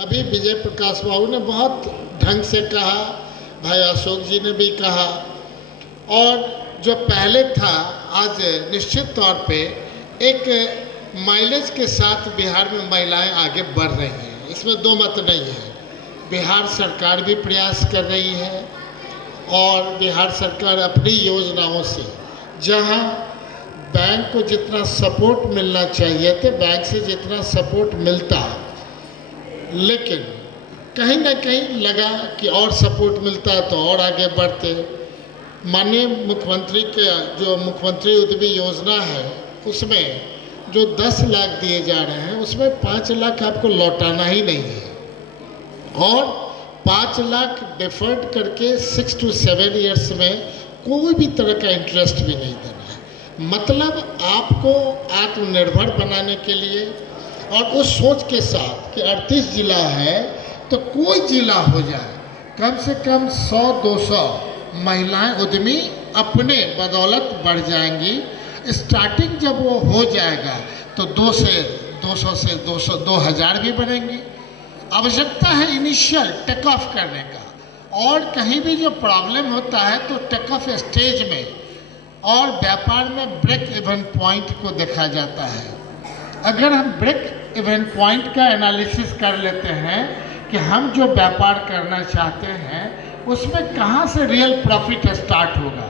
अभी विजय प्रकाश बाबू ने बहुत ढंग से कहा, भाई अशोक जी ने भी कहा, और जो पहले था आज निश्चित तौर पे एक माइलेज के साथ बिहार में महिलाएं आगे बढ़ रही हैं, इसमें दो मत नहीं है। बिहार सरकार भी प्रयास कर रही है और बिहार सरकार अपनी योजनाओं से जहां बैंक को जितना सपोर्ट मिलना चाहिए थे, बैंक से जितना सपोर्ट मिलता, लेकिन कहीं ना कहीं लगा कि और सपोर्ट मिलता तो और आगे बढ़ते। माननीय मुख्यमंत्री के जो मुख्यमंत्री उद्यमी योजना है उसमें जो 10 लाख दिए जा रहे हैं उसमें 5 लाख आपको लौटाना ही नहीं है और 5 लाख डिफर्ड करके 6 to 7 ईयर्स में कोई भी तरह का इंटरेस्ट भी नहीं देना है। मतलब आपको आत्मनिर्भर बनाने के लिए और उस सोच के साथ कि 38 जिला है तो कोई जिला हो जाए कम से कम 100-200 महिलाएं उद्यमी अपने बदौलत बढ़ जाएंगी। स्टार्टिंग जब वो हो जाएगा तो 200 से 2000 भी बनेंगी। आवश्यकता है इनिशियल टेक ऑफ करने का, और कहीं भी जो प्रॉब्लम होता है तो टेक ऑफ स्टेज में और व्यापार में ब्रेक इवन पॉइंट को देखा जाता है। अगर हम ब्रेक इवन पॉइंट का एनालिसिस कर लेते हैं कि हम जो व्यापार करना चाहते हैं उसमें कहाँ से रियल प्रॉफिट स्टार्ट होगा,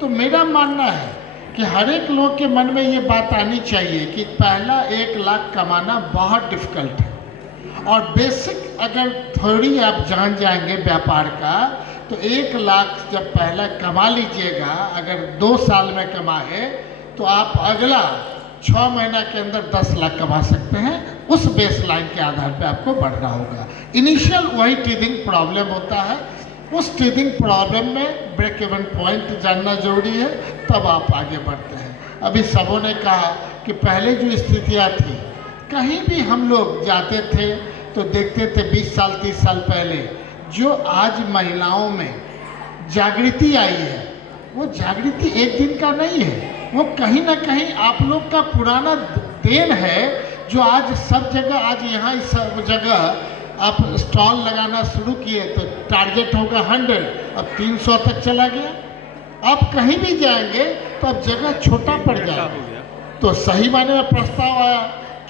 तो मेरा मानना है कि हर एक लोग के मन में ये बात आनी चाहिए कि पहला 1 लाख कमाना बहुत डिफ़िकल्ट है और बेसिक अगर थ्योरी आप जान जाएंगे व्यापार का तो 1 लाख जब पहला कमा लीजिएगा, अगर 2 साल में कमाए तो आप अगला 6 महीना के अंदर 10 लाख कमा सकते हैं। उस बेस लाइन के आधार पे आपको बढ़ना होगा। इनिशियल वही टीदिंग प्रॉब्लम होता है, उस टीदिंग प्रॉब्लम में ब्रेक इवन पॉइंट जानना जरूरी है, तब आप आगे बढ़ते हैं। अभी सबों ने कहा कि पहले जो स्थितियाँ थी, कहीं भी हम लोग जाते थे तो देखते थे 20 साल 30 साल पहले जो आज महिलाओं में जागृति आई है वो जागृति एक दिन का नहीं है, वो कहीं ना कहीं आप लोग का पुराना देन है जो आज सब जगह, आज यहाँ इस सब जगह आप स्टॉल लगाना शुरू किए तो टारगेट होगा 100, अब 300 तक चला गया। आप कहीं भी जाएंगे तो अब जगह छोटा पड़ जाएगा। तो सही मायने में प्रस्ताव आया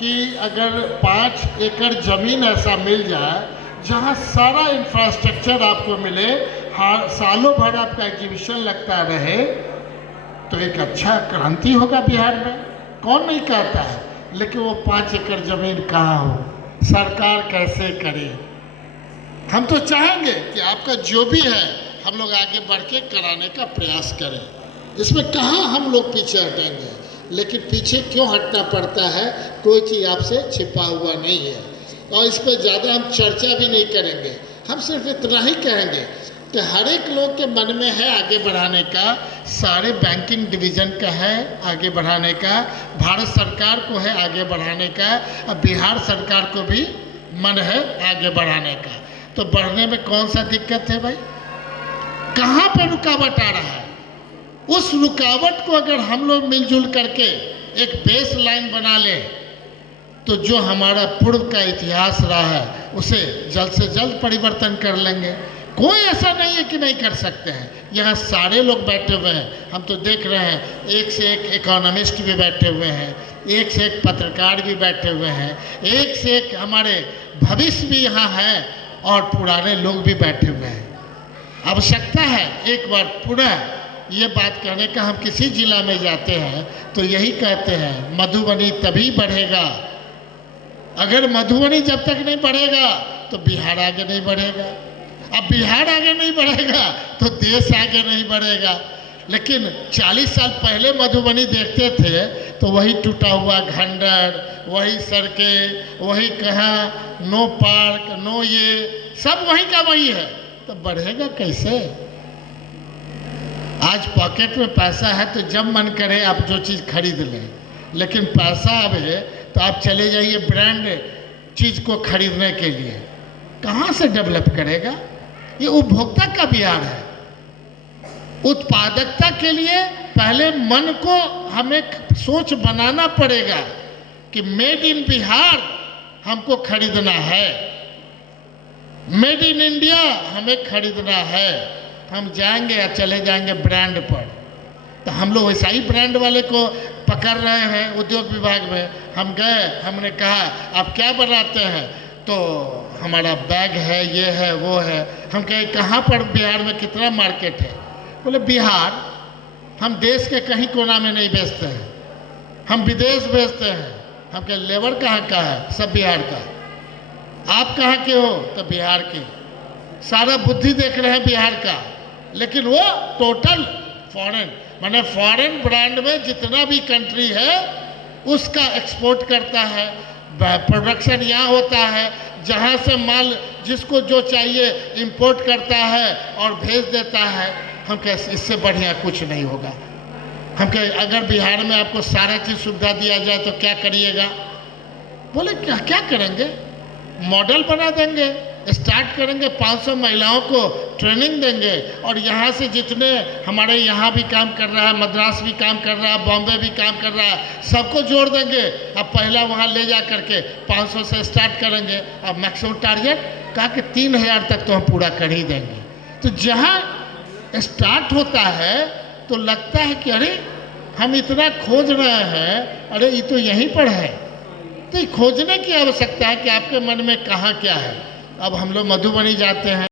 कि अगर 5 एकड़ ज़मीन ऐसा मिल जाए जहाँ सारा इंफ्रास्ट्रक्चर आपको मिले, हर सालों भर आपका एग्जीबिशन लगता रहे, तो एक अच्छा क्रांति होगा बिहार में। कौन नहीं कहता है, लेकिन वो 5 एकड़ ज़मीन कहाँ हो, सरकार कैसे करे। हम तो चाहेंगे कि आपका जो भी है हम लोग आगे बढ़ के कराने का प्रयास करें, इसमें कहाँ हम लोग पीछे हटेंगे। लेकिन पीछे क्यों हटना पड़ता है, कोई चीज़ आपसे छिपा हुआ नहीं है और इस पर ज़्यादा हम चर्चा भी नहीं करेंगे। हम सिर्फ इतना ही कहेंगे कि हर एक लोग के मन में है आगे बढ़ाने का, सारे बैंकिंग डिवीज़न का है आगे बढ़ाने का, भारत सरकार को है आगे बढ़ाने का, और बिहार सरकार को भी मन है आगे बढ़ाने का। तो बढ़ने में कौन सा दिक्कत है भाई, कहाँ पे रुकावट आ रहा है? उस रुकावट को अगर हम लोग मिलजुल करके एक बेस लाइन बना लें तो जो हमारा पूर्व का इतिहास रहा है उसे जल्द से जल्द परिवर्तन कर लेंगे। कोई ऐसा नहीं है कि नहीं कर सकते हैं। यहाँ सारे लोग बैठे हुए हैं, हम तो देख रहे हैं, एक से एक इकोनॉमिस्ट भी बैठे हुए हैं, एक से एक पत्रकार भी बैठे हुए हैं, एक से एक हमारे भविष्य भी यहाँ है और पुराने लोग भी बैठे हुए हैं। आवश्यकता है एक बार पुनः ये बात कहने का, हम किसी जिला में जाते हैं तो यही कहते हैं मधुबनी तभी बढ़ेगा, अगर मधुबनी जब तक नहीं बढ़ेगा तो बिहार आगे नहीं बढ़ेगा, अब बिहार आगे नहीं बढ़ेगा तो देश आगे नहीं बढ़ेगा। लेकिन 40 साल पहले मधुबनी देखते थे तो वही टूटा हुआ खंडर, वही सड़कें, वही कहाँ नो पार्क नो, ये सब वही का वही है, तो बढ़ेगा कैसे? आज पॉकेट में पैसा है तो जब मन करे आप जो चीज़ खरीद लें, लेकिन पैसा अब है तो आप चले जाइए ब्रांड चीज़ को खरीदने के लिए, कहाँ से डेवलप करेगा? ये उपभोक्ता का बिहार है। उत्पादकता के लिए पहले मन को हमें सोच बनाना पड़ेगा कि मेड इन बिहार हमको खरीदना है। मेड इन इंडिया हमें खरीदना है, हम जाएंगे या चले जाएंगे ब्रांड पर। तो हम लोग वैसा ही ब्रांड वाले को पकड़ रहे हैं उद्योग विभाग में। हम गए, हमने कहा आप क्या बनाते हैं, तो हमारा बैग है, ये है, वो है। हम कहे कहाँ पर बिहार में कितना मार्केट है? बोले बिहार, हम देश के कहीं कोना में नहीं बेचते हैं, हम विदेश बेचते हैं। हम कहे लेबर कहाँ का है? सब बिहार का। आप कहाँ के हो? तो बिहार के। सारा बुद्धि देख रहे हैं बिहार का, लेकिन वो टोटल फॉरेन, माने फॉरेन ब्रांड में जितना भी कंट्री है उसका एक्सपोर्ट करता है। प्रोडक्शन यहाँ होता है, जहाँ से माल जिसको जो चाहिए इंपोर्ट करता है और भेज देता है। हम कहे इससे बढ़िया कुछ नहीं होगा। हम कहे अगर बिहार में आपको सारा चीज़ सुविधा दिया जाए तो क्या करिएगा? बोले क्या क्या करेंगे? मॉडल बना देंगे, स्टार्ट करेंगे, 500 महिलाओं को ट्रेनिंग देंगे और यहाँ से जितने हमारे यहाँ भी काम कर रहा है, मद्रास भी काम कर रहा है, बॉम्बे भी काम कर रहा है, सबको जोड़ देंगे। अब पहला वहाँ ले जा करके 500 से स्टार्ट करेंगे। अब मैक्सिमम टारगेट कहा कि 3000 तक तो हम पूरा कर ही देंगे। तो जहाँ स्टार्ट होता है तो लगता है कि अरे हम इतना खोज रहे हैं, अरे ये तो यहीं पर है। तो खोजने की आवश्यकता है कि आपके मन में कहाँ क्या है। अब हम लोग मधुबनी जाते हैं।